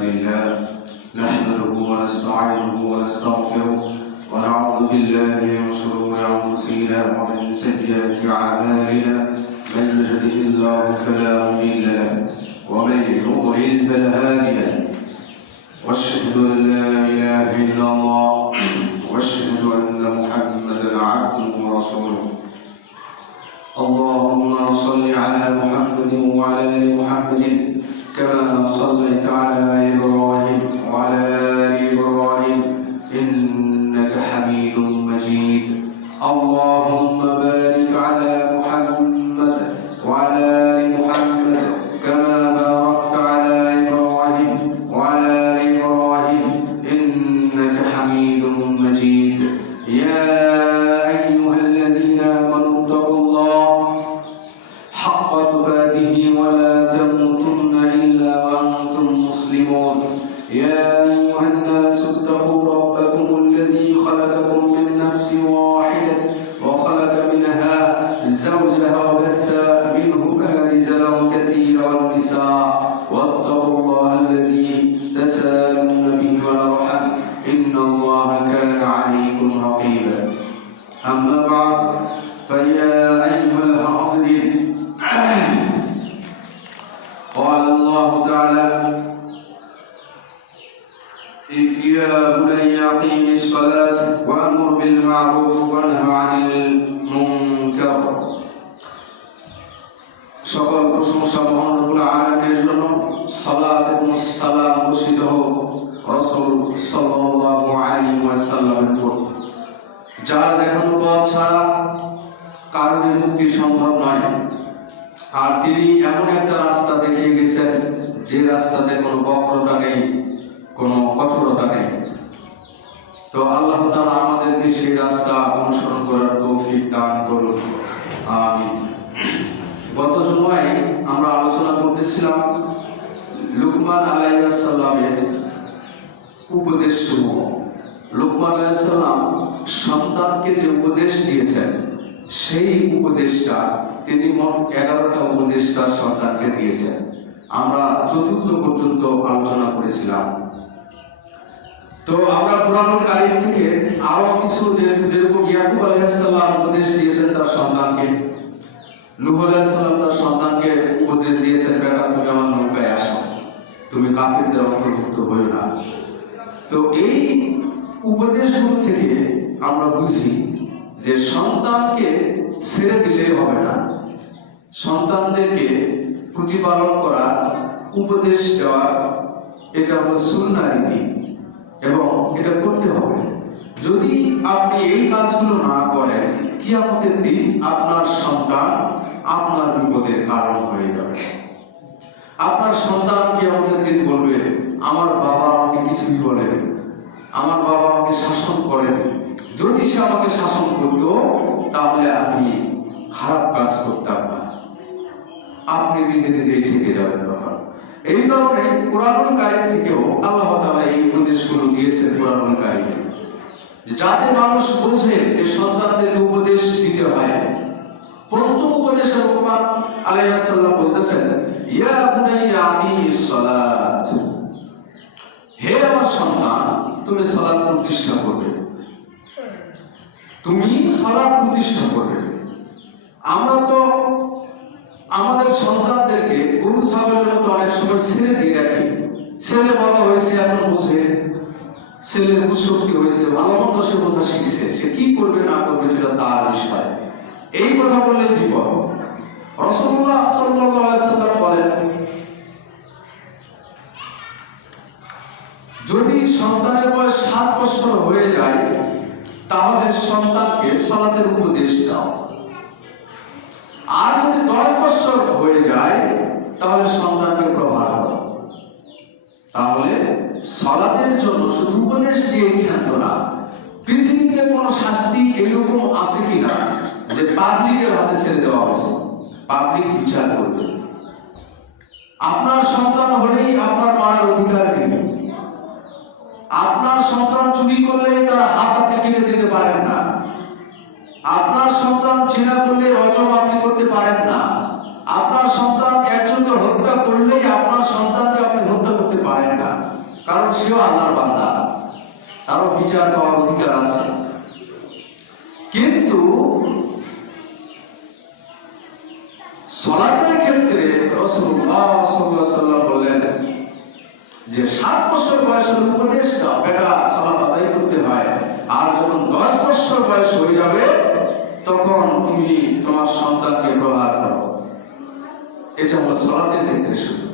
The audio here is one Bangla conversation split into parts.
لله نحمده ونستعينه ونستغفره ونعوذ بالله من شرور أنفسنا ومن سيئات أعمالنا من يهده الله فلا مضل له ومن يضلل فلا هادي له واشهد أن لا إله إلا الله واشهد أن محمدا عبده ورسوله اللهم صل على محمد وعلى آل محمد كما صليت على إبراهيم وعلى آل إبراهيم إنك حميد مجيد اللهم بارك على محمد وعلى آل محمد كما باركت على إبراهيم وعلى آل إبراهيم إنك حميد مجيد يا أيها الذين آمنوا اتقوا الله حق تقاته ولا تموتن إلا وأنتم مسلمون يا أيها الناس اتقوا ربكم الذي خلقكم من نفس واحدة وخلق منها زوجها وبث منهما رجالا كثيرا ونساء واتقوا الله الذي تساءلون به والأرحام إن الله كان عليكم رقيبا أما بعد فيا أيها الحاضرين قال الله تعالى يا بني أقيم الصلاة وأمر بالمعروف وانه عن المنكر সকল প্রশংসা মহান রব্বুল আলামিনের জন্য সালাত এবং সালাম বর্ষিত হোক রাসূল সাল্লাল্লাহু আলাইহি ওয়াসাল্লামের উপর যার দেখানো পথ ছাড়া কারণে মুক্তি সম্ভব নয় আর তিনি এমন একটা রাস্তা দেখিয়ে গেছেন যে রাস্তাতে কোনো বক্রতা নেই কোনো কঠোরতা নেই তো আল্লাহ তাআলা আমাদেরকে সেই রাস্তা অনুসরণ করার তৌফিক দান করুন আমিন গত জুমায় আমরা আলোচনা করতেছিলাম লুকমান আলাইহিস সালামের উপদেশসমূহ লুকমান আলাইহিস সালাম সন্তানকে যে উপদেশ দিয়েছেন সেই উপদেশটা তিনি মোট 11টা উপদেশ তার সন্তানকে দিয়েছেন আমরা চতুর্থ পর্যন্ত আলোচনা করেছিলাম তো আমরা কোরআনুল কারীম থেকে আরো কিছু যেরকম ইয়াকুব আলাইহিস সালাম উপদেশ দিয়েছেন তার সন্তানকে নূহ আলাইহিস সালাম তার সন্তানকে উপদেশ দিয়েছেন বেটা তুমি আমার নৌকায় আসো তুমি কাফিরদের অন্তর্ভুক্ত হইও না তো এই উপদেশগুলো থেকে আমরা বুঝি যে সন্তানকে ছেড়ে দিলেই হবে না সন্তানদেরকে প্রতিপালন করা উপদেশ দেওয়া এটা হলো সুন্নাহ রীতি এবং এটা করতে হবে যদি আপনি এই কাজগুলো না করেন কিয়ামতের দিন আপনার সন্তান আপনার বিপদের কারণ হয়ে যাবে আপনার সন্তান কিয়ামতের দিন বলবে আমার বাবা আমাকে কিছুই বলেনি আমার বাবা আমাকে শাসন করেনি যদি সে আমাকে শাসন করত তাহলে আমি খারাপ কাজ করতাম না আপনি নিজে নিজেই ঠেকে যাবেন তখন এই কারণে কোরআনুল কারীম থেকেও আল্লাহ তাআলা এই উপদেশগুলো দিয়েছেন কোরআনুল কারীমে যাতে মানুষ বোঝে যে সন্তানদেরকে উপদেশ দিতে হয় প্রথম উপদেশে লুকমান আলাইহিস সালাম বলতেছেন ইয়া বুনাইয়া আকিমিস সালাত হে আমার সন্তান তুমি সালাত প্রতিষ্ঠা করবে তুমি সালাত প্রতিষ্ঠা করবে আমরা তো আমাদের সন্তানদেরকে গরু ছাগলের মতো অনেক সময় ছেড়ে দিয়ে রাখি ছেলে বড় হয়েছে এখন বোঝে ছেলের বুঝশক্তি হয়েছে ভালো মন্দ সে বোঝা শিখছে সে কি করবে না করবে সেটা তার বিষয় এই কথা বললে বিপদ রাসূলুল্লাহ সাল্লাল্লাহু আলাইহি ওয়াসাল্লাম বলেন যদি সন্তানের বয়স 7 বছর হয়ে যায় তাহলে সন্তানকে সালাতের উপদেশ দাও আর যদি 10 বছর হয়ে যায় তাহলে সন্তানকে প্রভাব করো তাহলে সালাতের জন্য শুধু উপদেশ দিয়ে ক্ষান্ত না পৃথিবীতে কোন শাস্তি এরকম আছে কিনা যে পাবলিকের হাতে ছেড়ে দেওয়া হয়েছে পাবলিক বিচার করবে আপনার সন্তান হলেই আপনার মারার অধিকার নেই আপনার সন্তান চুরি করলে তার হাত আপনি কেটে দিতে পারেন না আপনার সন্তান জিনা করলে রজম আপনি করতে পারেন না আপনার সন্তান একজনকে হত্যা করলেই আপনার সন্তানকে আপনি হত্যা করতে পারেন না কারণ সেও আল্লাহর বান্দা, তারও বিচার পাওয়ার অধিকার আছে। কিন্তু সালাতের ক্ষেত্রে রাসূলুল্লাহ সাল্লাল্লাহু আলাইহি ওয়াসাল্লাম বললেন যে 7 বছর বয়সের উপদেশটা বেটা সালাত আদায় করতে হয়, আর যখন 10 বছর বয়স হয়ে যাবে তখন তুমি তোমার সন্তানকে প্রহার করো। এটা হলো সালাতের ক্ষেত্রে শুধু।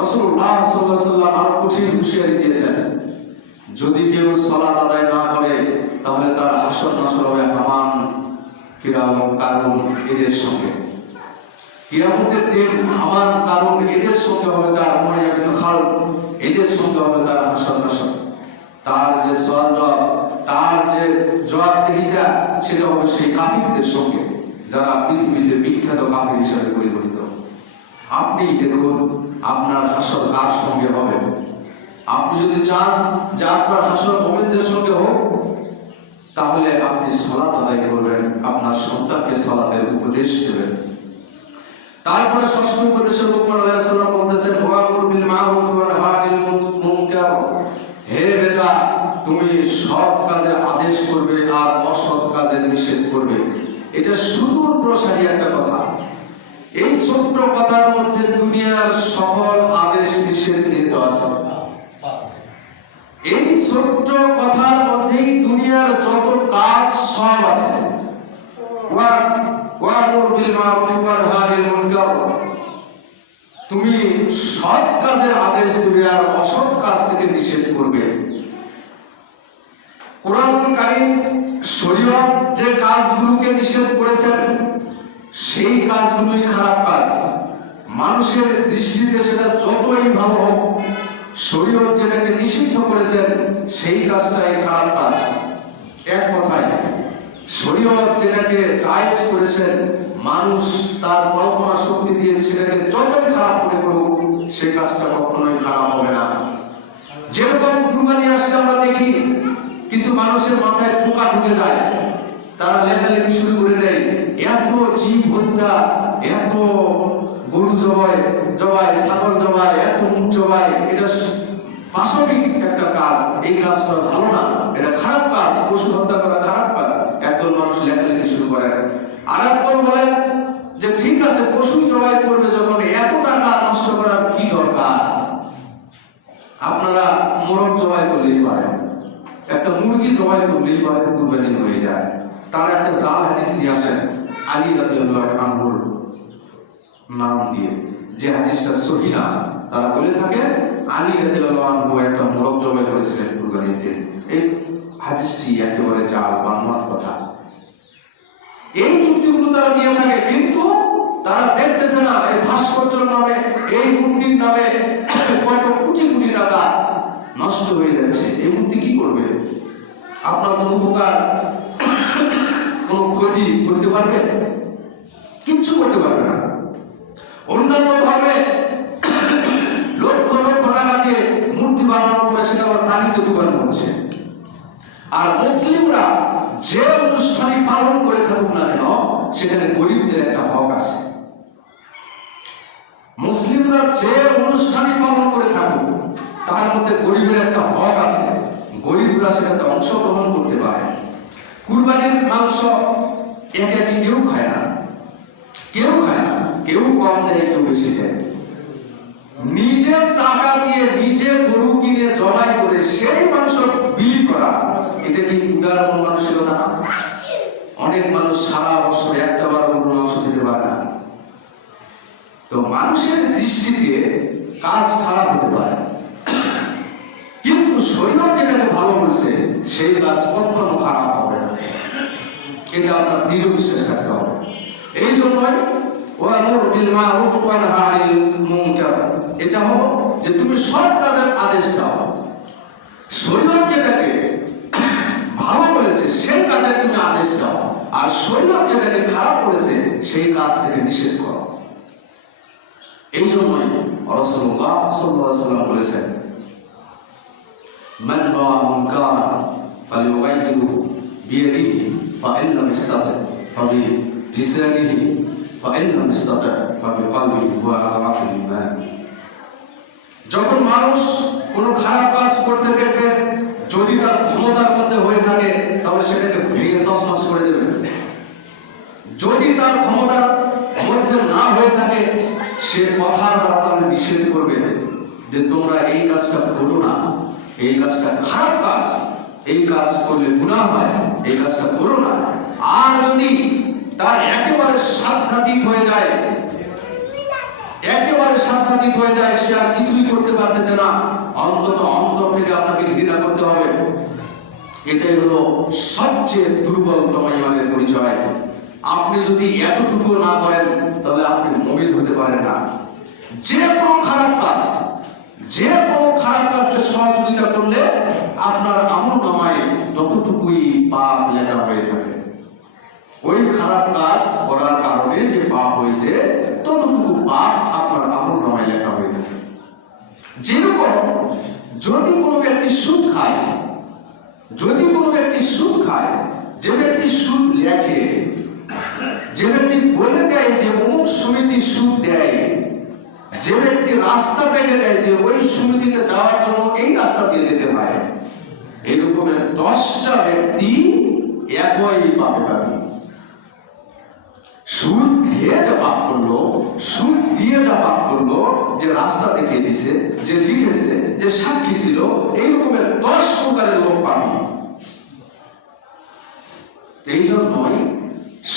রাসূলুল্লাহ সাল্লাল্লাহু আলাইহি ওয়াসাল্লাম আরো কঠিন হুঁশিয়ারি দিয়েছেন, যদি কেউ সালাত আদায় না করে তাহলে তার হাসর নাসর হবে হামান, ফিরাউন, কারুন এদের সঙ্গে। কিয়ামতের দিন হামান, কারুন এদের সঙ্গে হবে তার, উমাইয়া বিন খালদ এদের সঙ্গে হবে তার হাসর নাসর। তার যে সওয়াল জবাব, তার যে জবাবদিহিতা, সেটা হবে সেই কাফিরদের সঙ্গে যারা পৃথিবীতে বিখ্যাত কাফির হিসেবে পরিগণিত। আপনি দেখুন আপনার হাসর কার সঙ্গে হবে। আপনি যদি চান যে আপনার হাসর মুমিনদের সঙ্গে হোক, তাহলে আপনি সালাত আদায় করবেন, আপনার সন্তানকে সালাতের উপদেশ দেবেন। তারপরে ষষ্ঠ উপদেশে লুকমান আলাইহিস সালাম বলতেছেন, ওয়ামুর বিল মারুফ ওয়া নাহি আনিল মুনকার, হে বেটা তুমি সৎ কাজে আদেশ করবে আর অসৎ কাজে নিষেধ করবে। এটা সুদূর প্রসারী একটা কথা। এই ছোট্ট কথার মধ্যে দুনিয়ার সকল আদেশ নিষেধ নিহিত আছে। এই ছোট্ট কথার মধ্যেই দুনিয়ার যত কাজ সব আছে। ওয়ামুর বিল মারুফ ওয়া নাহি আনিল মুনকার, তুমি সৎ কাজের আদেশ দিবে আর অসৎ কাজ থেকে নিষেধ করবে। কোরআনুল কারীম শরীয়ত যে কাজগুলোকে নিষেধ করেছেন সেই কাজগুলোই খারাপ কাজ। মানুষের দৃষ্টিতে সেটা যতই ভালো হোক, শরীয়ত যেটাকে নিষিদ্ধ করেছেন সেই কাজটাই খারাপ কাজ। এক কথায় শরীয়ত যেটাকে জায়েজ করেছেন, মানুষ তার কল্পনা শক্তি দিয়ে সেটাকে যতই খারাপ মনে করুক, সেই কাজটা কখনোই খারাপ হবে না। যেরকম কুরবানি আসলে আমরা দেখি কিছু মানুষের মাথায় পোকা ঢুকে যায়, তারা লেখালেখি শুরু করে দেয়, এত জীব হত্যা, এত গরু জবাই, ছাগল জবাই, এত মুখ জবাই, এটা পাশবিক একটা কাজ, এই কাজটা ভালো না, এটা খারাপ কাজ, পশু হত্যা করা খারাপ কাজ। একদল মানুষ লেখালেখি শুরু করেন। আর একদল বলেন যে ঠিক আছে পশু জবাই করবে যখন, এত টাকা নষ্ট করার কি দরকার, আপনারা মোরগ জবাই করলেই পারেন, একটা মুরগি জবাই করলেই পারেন, কুরবানি হয়ে যায়। তারা একটা জাল হাদিস নিয়ে আসেন আলী রাদিয়াল্লাহু আনহুর নাম দিয়ে, যে হাদিসটা সহিহ না। তারা বলে থাকে আলী রাদিয়াল্লাহু আনহু একটা মোরগ জবাই করেছিলেন কুরবানির দিন। এই হাদিসটি একেবারে জাল বানোয়াট কথা। এই যুক্তিগুলো তারা দিয়ে থাকে, কিন্তু তারা দেখতেছে না এই ভাস্কর্যের নামে, এই মূর্তির নামে কত কোটি কোটি টাকা নষ্ট হয়ে যাচ্ছে। এই মূর্তি কি করবে? আপনার কোনো উপকার, কোনো ক্ষতি করতে পারবে? কিচ্ছু করতে পারবে না। অন্যান্য ধর্মে লক্ষ লক্ষ টাকা দিয়ে মূর্তি বানানোর পরে সেটা আবার পানিতে ডুবানো হচ্ছে। আর মুসলিমরা যে অনুষ্ঠানই পালন করে থাকুক না কেন, সেখানে গরিবদের একটা হক আছে। মুসলিমরা যে অনুষ্ঠানই পালন করে থাকুক তার মধ্যে গরিবের একটা হক আছে, গরিবরা সেটাতে অংশগ্রহণ করতে পারে। কুরবানির মাংস একাকি কেউ খায় না, কেউ খায় না, কেউ কম দেয়, কেউ বেশি দেয়। নিজের টাকা দিয়ে নিজে গরু কিনে জবাই করে সেই মাংস বিলি করা, এটা কি উদার মন মানসিকতা না? অনেক মানুষ সারা বছর একটা বার গরুর মাংস দিতে পারে না। তো মানুষের দৃষ্টিতে কাজ খারাপ হতে পারে, কিন্তু শরীয়ত যেটাকে ভালো বলছে সেই কাজ কখনো খারাপ হবে না। এটা আপনার দৃঢ় বিশ্বাস থাকতে হবে। এই জন্যই ওয়ামুর বিল মারুফ ওয়া নাহি আনিল মুনকার, এটা হলো যে তুমি সৎ কাজের আদেশ দাও। শরীয়ত যেটাকে ভালো বলেছে সেই কাজে তুমি আদেশ দাও, আর শরীয়ত যেটাকে খারাপ বলেছে সেই কাজ থেকে নিষেধ করো। এই জন্যই রাসূলুল্লাহ সাল্লাল্লাহু আলাইহি ওয়াসাল্লাম বলেছেন, মান রাআ মুনকারান ফালিয়ুগাইয়িরহু বিয়াদিহি ফাইন লাম ইসতাতি' ফাবিলিসানিহি ফাইন লাম ইসতাতি' ফাবিকলবিহি ওয়া আলা রাসিল ঈমান। যখন মানুষ কোনো খারাপ কাজ করতে দেখবে, যদি তার ক্ষমতার মধ্যে হয়ে থাকে তাহলে সেটাকে ভেঙে তছনছ করে দেবে। যদি তার ক্ষমতার মধ্যে না হয়ে থাকে সে কথার দ্বারা তাহলে নিষেধ করবে যে তোমরা এই কাজটা করো না, এই কাজটা খারাপ কাজ, এই কাজ করলে গুনাহ হয়, এই কাজটা করো না। আর যদি তার একেবারে সাধ্যাতীত হয়ে যায়, একেবারে সাধ্যাতীত হয়ে যায়, সে আর কিছুই করতে পারতেছে না, অন্তত অন্তর থেকে আপনাকে ঘৃণা করতে হবে। এটাই হলো সবচেয়ে দুর্বলতম ঈমানের পরিচয়। আপনি যদি এতটুকু না করেন তাহলে আপনি মুমিন হতে পারেন না। যে কোনো খারাপ কাজ, যে কোনো খারাপ কাজকে সহযোগিতা করলে আপনার আমলনামায় ততটুকুই পাপ লেখা হয়ে থাকে। ওই খারাপ কাজ করার কারণে যে পাপ হয়েছে ততটুকু পাপ আপনার আমলনামায় লেখা হয়ে থাকে। যেরকম যদি কোনো ব্যক্তি সুদ খায়, যদি কোনো ব্যক্তি সুদ খায়, যে ব্যক্তি সুদ লেখে, যে ব্যক্তি বলে দেয় যে অমুক সমিতি সুদ দেয়, যে ব্যক্তি রাস্তা দেখে দেয় যে ওই সমিতিতে যাওয়ার জন্য এই রাস্তা দিয়ে যেতে হয়, এরকমের 10টা ব্যক্তি একই পাবে পাবে। সুদ খেয়ে যা পাপ করলো, সুদ দিয়ে যা পাপ করলো, যে রাস্তা দেখিয়ে দিছে, যে লিখেছে, যে সাক্ষী ছিল, এইরকমের 10 প্রকারের লোক পাবে। এই জন্যই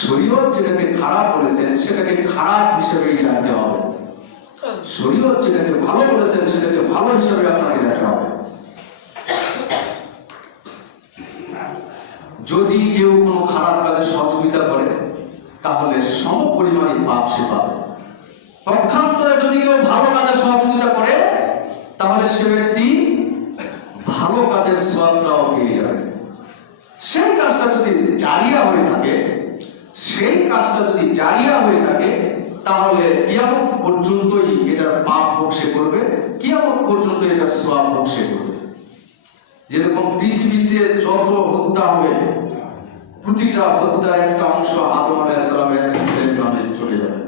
শরীয়ত যেটাকে খারাপ বলেছেন সেটাকে খারাপ হিসেবেই জানতে হবে, শরীয়ত যেটাকে ভালো বলেছেন সেটাকে ভালো হিসেবে আপনাকে জানতে হবে। যদি কেউ কোনো খারাপ কাজে সহযোগিতা করে তাহলে সম পরিমাণে পাপ সে পাবে। পক্ষান্তরে যদি কেউ ভালো কাজে সহযোগিতা করে তাহলে সে ব্যক্তি ভালো কাজের সওয়াবটাও পেয়ে যাবে। সেই কাজটা যদি জারিয়া হয়ে থাকে, সেই কাজটা যদি জারিয়া হয়ে থাকে তাহলে কিয়ামত পর্যন্তই এটার পাপ ভোগ সে করবে, কিয়ামত পর্যন্ত এটার সওয়াব ভোগ সে করবে। যেরকম পৃথিবীতে যত হত্যা হবে প্রতিটা হত্যার একটা অংশ আদম আলাইহিস সালামের ছেলের নামে চলে যাবে,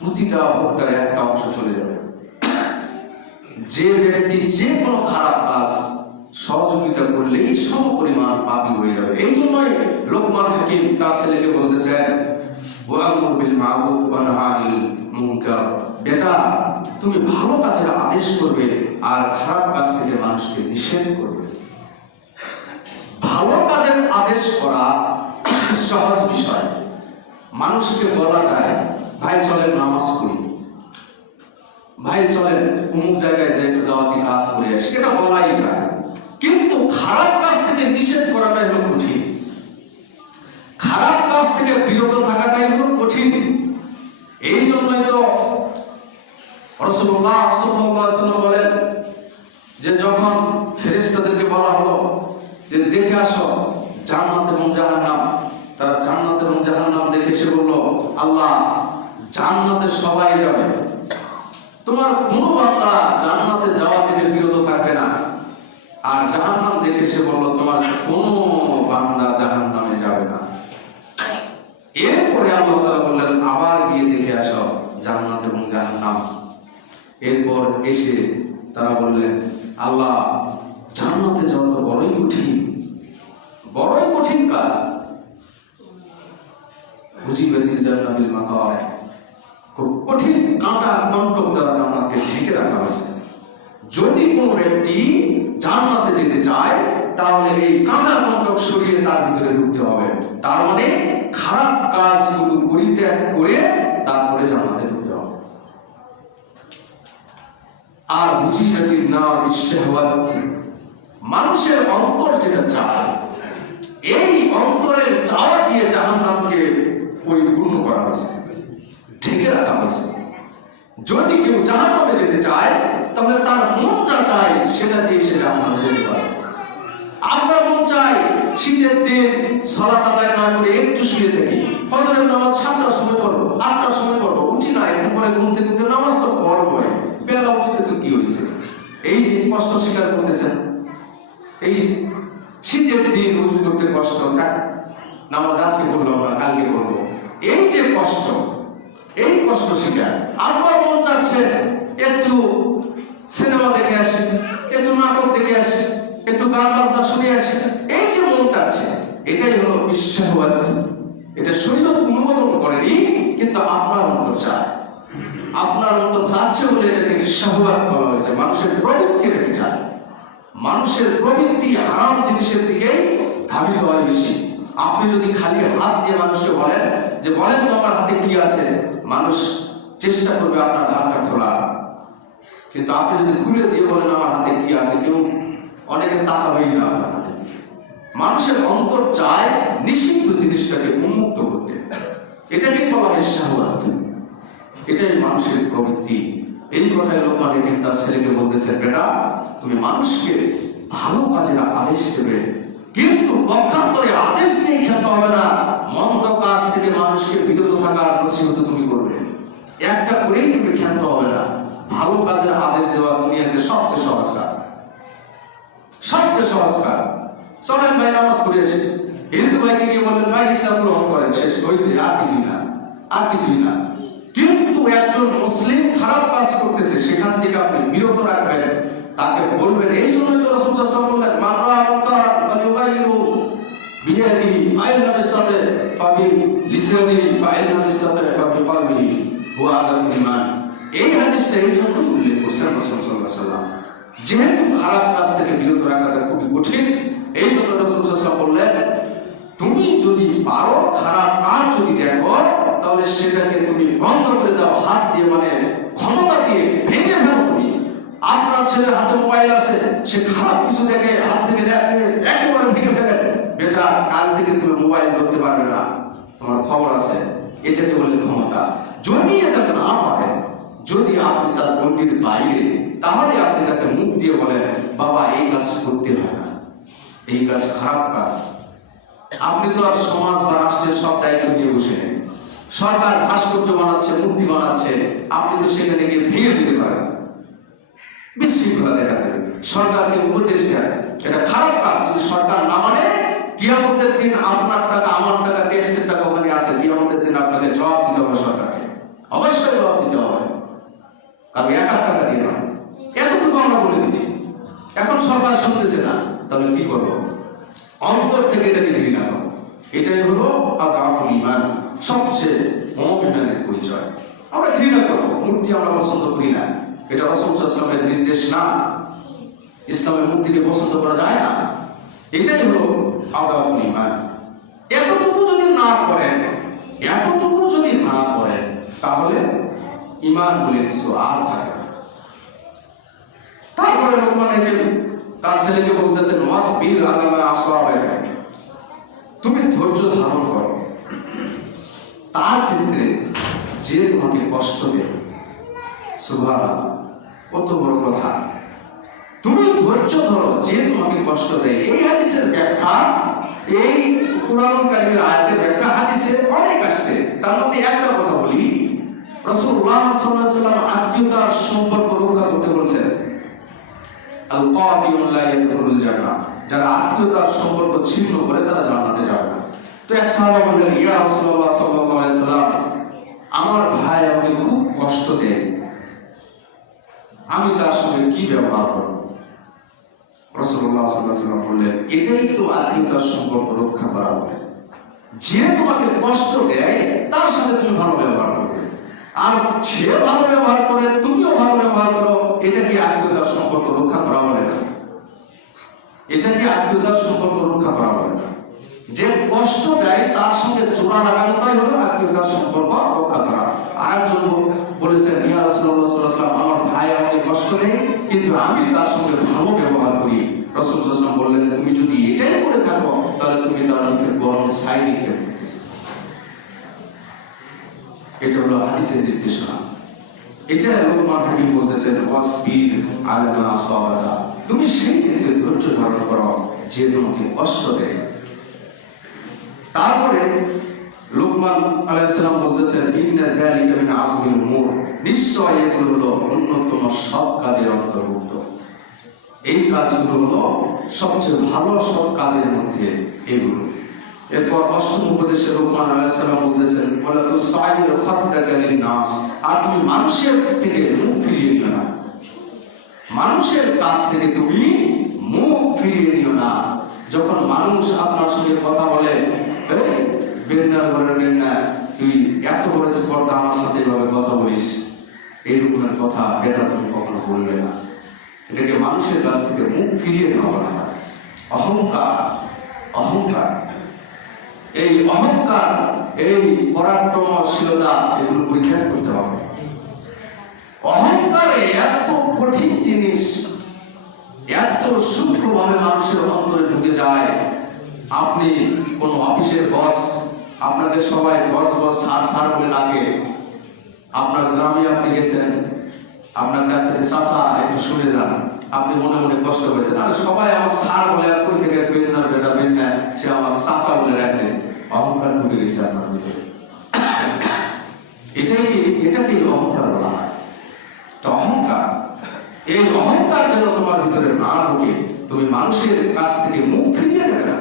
প্রতিটা হত্যার একটা অংশ চলে যাবে। যে ব্যক্তি যে কোনো খারাপ কাজ সহযোগিতা করলেই সম পরিমাণ পাপী হয়ে যাবে। এই জন্যই লোকমান হাকিম তার ছেলেকে বলতেছেন, ওয়া'মুর বিল মা'রুফ ওয়া নাহি আনিল মুনকার, বেটা তুমি ভালো কাজের আদেশ করবে আর খারাপ কাজ থেকে মানুষকে নিষেধ করবে। ভালো কাজের আদেশ করা সহজ বিষয়। মানুষকে বলা যায়, ভাই চলেন নামাজ পড়ি, ভাই চলেন অমুক জায়গায় যাই একটু দাওয়াতি কাজ করে আসি, এটা বলাই যায়। কিন্তু খারাপ কাজ থেকে নিষেধ করাটাই হলো কঠিন, খারাপ কাজ থেকে বিরত থাকাটাই হলো কঠিন। এই জন্যই তো রাসূলুল্লাহ সাল্লাল্লাহু আলাইহি ওয়াসাল্লাম বলেন যে যখন ফেরেশতাদেরকে বলা হলো যে দেখে আসো জান্নাত এবং জাহান্নাম, তারা জান্নাত এবং জাহান্নাম দেখে এসে বলল, আল্লাহ জান্নাতে সবাই যাবে, তোমার কোনো বান্দা জান্নাতে যাওয়া থেকে বিরত থাকবে না। আর জাহান্নাম দেখে এসে বলল, তোমার কোনো বান্দা জাহান্নামে যাবে না। এরপরে আল্লাহ তাআলা বললেন, আবার গিয়ে দেখে আসো জান্নাত এবং জাহান্নাম। এরপর এসে তারা বললেন, আল্লাহ জান্নাতে যাওয়া তো বড়ই কঠিন, বড়ই কঠিন কাজ। হুজিবাতিল জান্নাতু বিল মাকারিহ, খুব কঠিন কাঁটা কণ্টক দ্বারা জান্নাতকে ঢেকে রাখা হয়েছে। যদি কোনো ব্যক্তি জান্নাতে যেতে চায় তাহলে এই কাঁটা কণ্টক সরিয়ে তার ভিতরে ঢুকতে হবে। তার মানে খারাপ কাজগুলো পরিত্যাগ করে তারপরে জান্নাতে ঢুকতে হবে। আর হুজিবাতিন নার বিশ-শাহওয়াত, মানুষের অন্তর যেটা চায়, এই অন্তরের চাওয়া দিয়ে জাহান্নামকে পরিপূর্ণ করা হয়েছে, ঢেকে রাখা হয়েছে। যদি কেউ জাহান্নামে যেতে চায় তাহলে তার মনটা চায় সেটা দিয়ে সে জাহান্নামে যেতে পারে। আপনার মন চায় শীতের দিন সালাত আদায় না করে একটু শুয়ে থাকি, ফজরের নামাজ 7টার সময় পড়বো, 8টার সময় পড়বো, উঠি না, একটু পরে ঘুম থেকে উঠে নামাজ তো পড়বই, বেলা উঠছে তো কি হয়েছে। এই যে কষ্ট স্বীকার করতেছেন, এই শীতের দিন উজু করতে কষ্ট, থাক নামাজ আজকে পড়লাম না কালকে পড়বো, এই যে কষ্ট, এই কষ্ট স্বীকার। আপনার মন চাচ্ছে একটু সিনেমা দেখে আসি, একটু নাটক দেখে আসি, একটু গান বাজনা শুনে আসি, এই যে মন চাচ্ছে, এটাই হলো শাহওয়াত। এটা শরীয়ত অনুমোদন করেনি, কিন্তু আপনার অন্তর চায়, আপনার অন্তর চাচ্ছে বলে এটাকে শাহওয়াত বলা হয়েছে। মানুষের প্রবৃত্তি এটাকে চায়, মানুষের প্রবৃত্তি হারাম জিনিসের দিকে ধাবিত হয় বেশি। আপনি যদি খালি হাত দিয়ে মানুষকে বলেন যে বলেন তো আমার হাতে কি আছে, মানুষ চেষ্টা করবে আপনার হাতটা খোলা, কিন্তু আপনি যদি খুলে দিয়ে বলেন আমার হাতে কি আছে, কেউ অনেকে তাকাবেই না আপনার হাতে। মানুষের অন্তর চায় নিষিদ্ধ জিনিসটাকে উন্মুক্ত করতে, এটাকেই বলা হয় শাহওয়াত। এটাই মানুষের প্রবৃত্তি। এই কথাই লোকমান হাকিম তার ছেলেকে বলতেছে, বেটা তুমি মানুষকে ভালো কাজের আদেশ দেবে, কিন্তু পক্ষান্তরে আদেশ দিয়ে খেতে হবে না, মন্দ কাজ থেকে মানুষকে বিরত থাকার নসিহত তুমি করবে। একটা করেই তুমি খেতে হবে না। ভালো কাজের আদেশ দেওয়া দুনিয়াতে সবচেয়ে সহজ কাজ, সবচেয়ে সহজ কাজ। চলেন ভাই নামাজ পড়ে আসি, হিন্দু ভাইকে গিয়ে বললেন ভাই ইসলাম গ্রহণ করেন, শেষ হয়েছে, আর কিছুই না, আর কিছুই না। কিন্তু একজন মুসলিম খারাপ কাজ করতেছে, সেখান থেকে আপনি বিরত রাখবেন, তাকে বলবেন। এই জন্যই তো রাসূল সাল্লাল্লাহু আলাইহি ওয়াসাল্লাম বললেন মান রাআ মুনকারান ফালিয়ুগাইয়িরহু বিয়াদিহি ফাইন লাম ইসতাতি ফাবি লিসানিহি ফাইন লাম ইসতাতি ফাবি কলবিহি ওয়া আদাতুল ঈমান। এই হাদিসটা এই জন্যই উল্লেখ করেছেন রাসূল সাল্লাল্লাহু আলাইহি ওয়াসাল্লাম, যেহেতু খারাপ কাজ থেকে বিরত রাখাটা খুবই কঠিন। এই জন্য রাসূল সাল্লাল্লাহু আলাইহি ওয়াসাল্লাম বললেন তুমি যদি পারো খারাপ কাজ যদি দেখো, তাহলে সেটাকে তুমি বন্ধ করে দাও, হাত দিয়ে, মানে ক্ষমতা দিয়ে ভেঙে ফেলো। তুমি আপনার ছেলের হাতে মোবাইল আছে, সে খারাপ কিছু দেখে হাত থেকে একেবারে ভেঙে ফেলে, বেটা কাল থেকে তুমি মোবাইল ধরতে পারবে না, তোমার খবর আছে। এটাকে বলে ক্ষমতা। যদি এটা না পারে, যদি আপনি তার গণ্ডির বাইরে, তাহলে আপনি তাকে মুখ দিয়ে বলেন বাবা এই কাজ করতে হয় না, এই কাজ খারাপ কাজ। আপনি তো আর সমাজ বা রাষ্ট্রের সব দায়িত্ব নিয়ে বসে নেন। সরকার ভাস্কর্য বানাচ্ছে, মূর্তি বানাচ্ছে, আপনি তো সেখানে গিয়ে ভেঙে দিতে পারেন, বিশৃঙ্খলা দেখা দেবে। সরকারকে উপদেশ দেয় এটা খারাপ কাজ, যদি সরকার না মানে কিয়ামতের দিন আপনার টাকা আমার টাকা ট্যাক্সের টাকা ওখানে আছে, কিয়ামতের দিন আপনাকে জবাব দিতে হবে, সরকারকে অবশ্যই জবাব দিতে হবে, কারণ এক টাকা দিয়ে নয়। এতটুকু আমরা বলে দিচ্ছি, এখন সরকার শুনতেছে না, তাহলে কি করবো? অন্তর থেকে এটাকে ঘৃণা করো। এটাই হলো আদাফুল ঈমান, সবচেয়ে মুমিনের পরিচয়। আমরা ঘৃণা করবো, মূর্তি আমরা পছন্দ করি না, এটা রাসূল সাল্লাল্লাহু আলাইহি ওয়াসাল্লামের নির্দেশ না। ইসলামের মূর্তিকে পছন্দ করা যায় না, এটাই হলো আদাফুল ঈমান। এতটুকু যদি না করেন, এতটুকু যদি না করেন, তাহলে ঈমান বলে কিছু আর থাকে না। তারপরে লোকমান হাকিম তার ছেলেকে বলতেছেন ওয়াসবির আলা মা আসাবাকা, তুমি ধৈর্য ধারণ করো তার ক্ষেত্রে যে তোমাকে কষ্ট দেবে। সুবহানাল্লাহ, কত বড় কথা! তুমি ধৈর্য ধরো যে তোমাকে কষ্ট দেয়। এই হাদিসের ব্যাখ্যা, এই কুরআন কারীমের আয়াতের ব্যাখ্যা হাদিসে অনেক আসছে। তার মধ্যে একটা কথা বলি, রাসূলুল্লাহ সাল্লাল্লাহু আলাইহি ওয়াসাল্লাম আত্মীয়তার সম্পর্ক রক্ষা করতে বলেছেন। আল কাতিউন লা ইয়াদখুলুল জান্নাহ, যারা আত্মীয়তার সম্পর্ক ছিন্ন করে তারা জান্নাতে যাবে না। তো এক সাহাবা বললেন ইয়া রাসূলুল্লাহ সাল্লাল্লাহু আলাইহি ওয়াসাল্লাম, আমার ভাই আমাকে খুব কষ্ট দেয়, আমি তার সঙ্গে কি ব্যবহার করব? রাসূলুল্লাহ সাল্লাল্লাহু আলাইহি ওয়াসাল্লাম বললেন এটাই তো আত্মীয়তার সম্পর্ক রক্ষা করা বলে। যে তোমাকে কষ্ট দেয় তার সাথে তুমি ভালো ব্যবহার করবে, আর সে ভালো ব্যবহার করে তুমিও ভালো ব্যবহার করো, এটা কি আত্মীয়তার সম্পর্ক রক্ষা করা বলে না? এটা কি আত্মীয়তার সম্পর্ক রক্ষা করা বলে না? যে কষ্ট দেয় তার সঙ্গে জোড়া লাগানোটাই হলো আত্মীয়তার সম্পর্ক রক্ষা করা। আরেকজন বলেছেন ইয়া রাসূলুল্লাহ সাল্লাল্লাহু আলাইহি ওয়াসাল্লাম, আমার ভাই আমাকে কষ্ট দেয় কিন্তু আমি তার সঙ্গে ভালো ব্যবহার করি। রাসূল সাল্লাল্লাহু আলাইহি ওয়াসাল্লাম বললেন তুমি যদি এটাই করে থাকো তাহলে তুমি তার মুখে গরম ছাই দিতে পারছো। এটা হলো হাদিসের নির্দেশনা। এটা লোকমান হাকিম বলতেছেন ওয়াসবির আলা মা আসাবাকা, তুমি সেই ক্ষেত্রে ধৈর্য ধারণ করো যে তোমাকে কষ্ট দেয়। তারপরে লোকমান আলাইহিস সালাম বলতেছেন ইন্না যালিকা মিন আযমিল উমুর, নিশ্চয় এগুলো হলো অন্যতম সব কাজের অন্তর্ভুক্ত। এই কাজগুলো হলো সবচেয়ে ভালো সব কাজের মধ্যে এগুলো। এরপর অষ্টম উপদেশে লোকমান আলাইহিস সালাম বলতেছেন ওয়ালা তুসাইর খাদ্দাকা লিন নাস, আর তুমি মানুষের থেকে মুখ ফিরিয়ে নিও না। মানুষের কাছ থেকে তুমি মুখ ফিরিয়ে নিও না। যখন মানুষ আপনার সঙ্গে কথা বলে, বেন্নার ঘরের বেন্না, তুই এত বড় স্পর্ধা আমার সাথে এভাবে কথা বলিস, এইরকমের কথা এটা তুমি কখনো বলবে না। এটাকে মানুষের কাছ থেকে মুখ ফিরিয়ে নেওয়া বলা হয়। অহংকার, অহংকার, এই অহংকার, এই পরাক্রমশীলতা, এগুলো পরিত্যাগ করতে হবে। অহংকারে এত কঠিন জিনিস, এত সূক্ষ্মভাবে মানুষের অন্তরে ঢুকে যায়। আপনি কোন অফিসের বস, আপনাকে সবাই বস বস স্যার স্যার বলে ডাকে। আপনার গ্রামে আপনি গেছেন, আপনার ডাকতেছে চাচা একটু শুনে যান, আপনি মনে মনে কষ্ট হয়েছেন, আরে সবাই আমার স্যার বলে, আর কই থেকে বেন্নার বেটা বেন্না, সে আমার চাচা বলে ডাকতেছে। অহংকার ঢুকে গেছে আপনার ভিতরে। এটাকে অহংকার বলা হয়। তো অহংকার, এই অহংকার যেন তোমার ভিতরে না ঢোকে, তুমি মানুষের কাছ থেকে মুখ ফিরিয়ে নেবে না।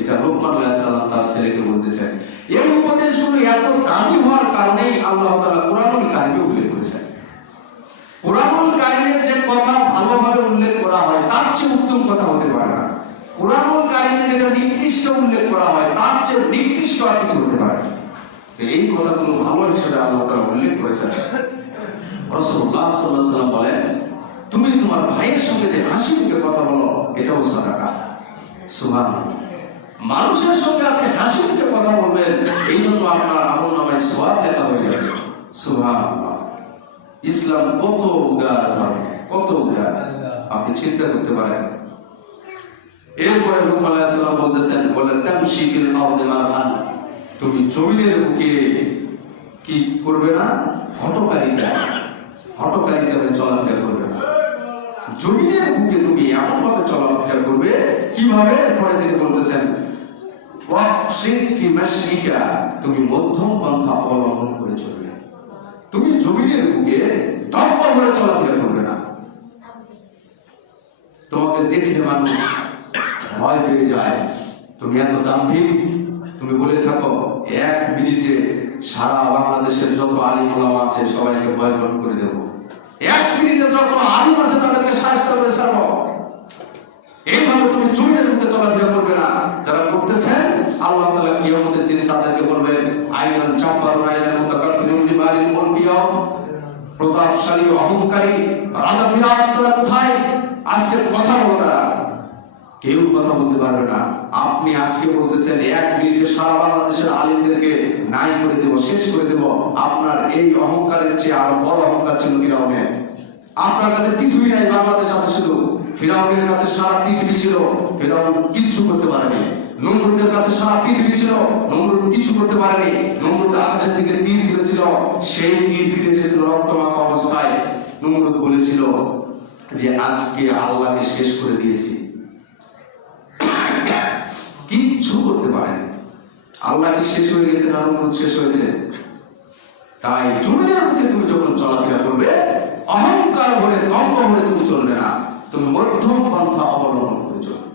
এটা লোকমান আলাইহিস সালাম তার ছেলেকে বলতেছেন। এই উপদেশগুলো এত দামি হওয়ার কারণেই আল্লাহ তাআলা কুরআনুল কারীমে উল্লেখ করেছেন। কুরআনুল কারীমে যে কথা ভালোভাবে উল্লেখ করা হয়, তার চেয়ে উত্তম কথা হতে পারে না। কুরআনুল কারীমে যেটা নিকৃষ্ট উল্লেখ করা হয়, তার চেয়ে নিকৃষ্ট আর কিছু হতে পারে না। এই কথাগুলো ভালো হিসেবে আল্লাহ তাআলা উল্লেখ করেছেন। রাসূলুল্লাহ সাল্লাল্লাহু আলাইহি ওয়াসাল্লাম বলেন, তুমি তোমার ভাইয়ের সঙ্গে যে হাসি মুখে কথা বলো, এটাও সাদাকা। সুবহানাল্লাহ। মানুষের সঙ্গে আপনি হাসি মুখে কথা বলবেন, এই জন্য আপনার আমলনামায় সওয়াব লেখা হয়ে যাবে। সুবহানাল্লাহ। ইসলাম কত উদার ধর্ম, কত উদার, আপনি চিন্তা করতে পারেন। এরপরে লোকমান আলাইহিস সালাম বলতেছেন, বলেন তামশি ফিল আরদি মারহান, তুমি জমিনের বুকে কি করবে না? হঠকারিতাভাবে চলাফেরা করবে না। জমিনের বুকে তুমি এমন ভাবে চলাফেরা করবে, কিভাবে? পরে তিনি বলতেছেন, তুমি মধ্যম পন্থা অবলম্বন করে চলবে। তুমি জমিনের বুকে দম্ভ করে চলাফেরা করবে না। তোমাকে দেখলে মানুষ ভয় পেয়ে যায়, তুমি এত দাম্ভিক। তুমি বলে থাকো 1 মিনিটে সারা বাংলাদেশের যত আলিম ওলামা আছে সবাইকে বয়কট করে দেব। 1 মিনিটে যত আলিম আছে তাদেরকে শাস্তি করে ছাড়বো। এইভাবে তুমি জমিনের বুকে চলাফেরা করবে না। যারা করতেছেন, আল্লাহ তাআলা কিয়ামতের দিন তাদেরকে বলবেন, আইনাল জাব্বার আইনাল মুতাকাব্বিরুন বিমারিল মুলকিয়া, প্রতাপশালী অহংকারী রাজাধিরাজ তোরা কোথায়? আজকের কথা বলো তারা, কেউ কথা বলতে পারবে না। আপনি আজকে বলতেছেন 1 মিনিটে সারা বাংলাদেশের আলিমদেরকে নাই করে দেব, শেষ করে দেব। আপনার এই অহংকারের চেয়ে আরো বড় অহংকার ছিল ফিরাউনের। আপনার কাছে কিছুই নাই, বাংলাদেশ আছে শুধু। ফিরাউনের কাছে সারা পৃথিবী ছিল, ফিরাউন কিচ্ছু করতে পারেনি। নমরুদের কাছে সারা পৃথিবী ছিল, নমরুদ কিছু করতে পারেনি। নমরুদ আকাশের দিকে তীর ছুঁড়েছিল, সেই তীর ফিরে এসেছিল রক্তমাখা অবস্থায়। নমরুদ বলেছিল যে আজকে আল্লাহকে শেষ করে দিয়েছি। কিচ্ছু করতে পারেনি। আল্লাহ কি শেষ হয়ে গেছে না নমরুদ শেষ হয়েছে? তাই জমিনের বুকে তুমি যখন চলাফেরা করবে, অহংকার ভরে দম্ভ ভরে তুমি চলবে না, তুমি মধ্যম পন্থা অবলম্বন করে চলবে।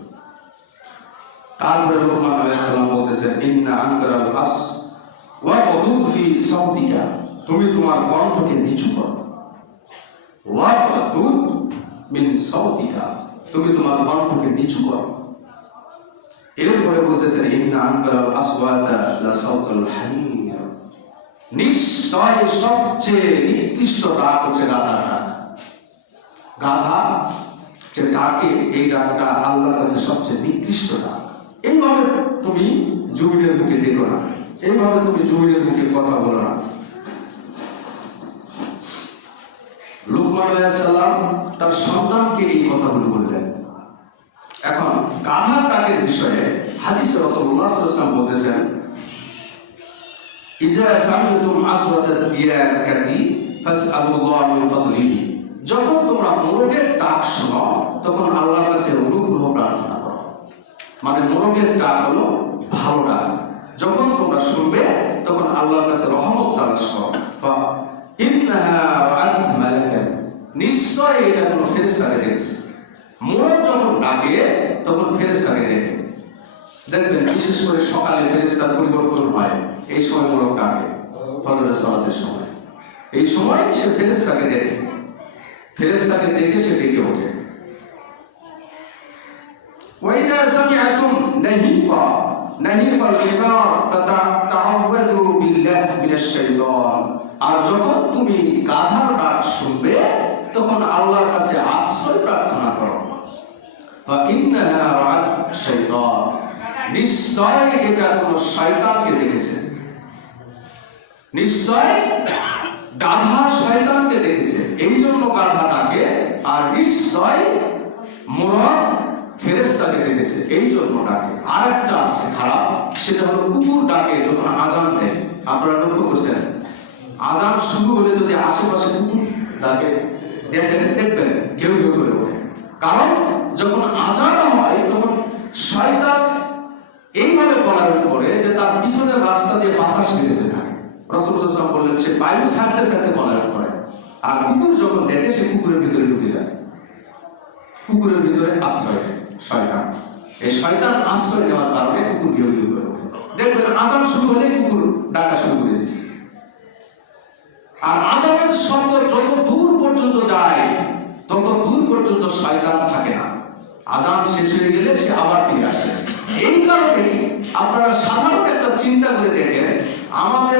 তারপরে লোকমান আলাইহিস সালাম বলতেছেন, ইন্না আনকারাল আস ওয়া উদুদ ফি সাউতিকা, তুমি তোমার কণ্ঠকে নিচু করো। ওয়া উদুদ মিন সাউতিকা, তুমি তোমার কণ্ঠকে নিচু করো। এরপরে বলতেছেন, ইন্না আনকারাল আসওয়াতা লা সাউতুল হামির, নিশ্চয় সবচেয়ে নিকৃষ্ট ডাক হচ্ছে গাধার ডাক। গাধা যে ডাকে, এই ডাকটা আল্লাহর কাছে সবচেয়ে নিকৃষ্ট ডাক। এইভাবে তুমি জমিনের বুকে ডেকো না, এইভাবে তুমি জমিনের বুকে কথা বলো না। লুকমান আলাইহিস সালাম তার সন্তানকে এই কথাগুলো বললেন। এখন গাধার ডাকের বিষয়ে হাদিসে রাসূলুল্লাহ সাল্লাল্লাহু আলাইহি ওয়াসাল্লাম বলতেছেন, ইজা সামিতুম আসওয়াতাদ দিয়াকাতি ফাসআলুল্লাহ মিন ফাদলিহি, যখন তোমরা মোরগের ডাক শোনো তখন আল্লাহর কাছে অনুগ্রহ প্রার্থনা করো। মানে মোরগের ডাক হলো ভালো ডাক। যখন তোমরা শুনবে তখন আল্লাহর কাছে রহমত তালাশ করো। ফা ইন্নাহা রাআত মালাকান, নিশ্চয় এটা কোনো ফেরেশতাকে দেখেছে। মোরগ যখন ডাকে তখন ফেরেশতাকে দেখে। দেখবেন বিশেষ করে সকালে ফেরেশতার পরিবর্তন হয়, এই সময় মোরগ ডাকে, ফজরের সালাতের সময়। এই সময় সে ফেরেশতাকে দেখে। ফেরেশতাকে দেখে সে ডেকে ওঠে। ওয়াইদা সামিআতুম নাহিফাল হিমার ফাতাআউযু বিল্লাহি মিনাশ শাইতান, আর যখন তুমি গাধার ডাক শুনবে তখন আল্লাহর কাছে আশ্রয় প্রার্থনা করো। ফা ইন্নাহা রাআত শাইতান, নিশ্চয় এটা কোন শয়তানকে দেখেছে, নিশ্চয় গাধা শয়তানকে দেখেছে, এই জন্য গাধা ডাকে, আর নিশ্চয় মুরাদ ফেরেশতাকে দেখেছে, এই জন্য ডাকে। আরেকটা আছে খারাপ, সেটা হলো কুকুর ডাকে যখন আজান দেয়। আপনারা লক্ষ্য করছেন, আজান শুরু হলে যদি আশেপাশে কুকুর ডাকে দেখবেন ঘেউ ঘেউ করে ওঠে। কারণ যখন আজান হয় তখন শয়তান এইভাবে বলার উপরে যে তার পিছনের রাস্তা দিয়ে বাতাস বেরোতে থাকে। রাসূল সাল্লাল্লাহু আলাইহি ওয়াসাল্লাম বললেন সে বায়ু ছাড়তে ছাড়তে বলার উপরে, আর কুকুর যখন দেখে সে কুকুরের ভিতরে ঢুকে যায়, কুকুরের ভিতরে আশ্রয় নেয় শয়তান। এই শয়তান আশ্রয় নেওয়ার কারণে কুকুর ঘেউ ঘেউ করে ওঠে। দেখবেন আজান শুরু হলে কুকুর ডাকা শুরু করে দিচ্ছে। আর আজানের শব্দ যত দূর পর্যন্ত যায় তত দূর পর্যন্ত শয়তান থাকে না। আজান শেষ হয়ে গেলে সে আবার ফিরে আসে। এই কারণে আপনারা সাধারণ একটা চিন্তা করে দেখেন, আমাদের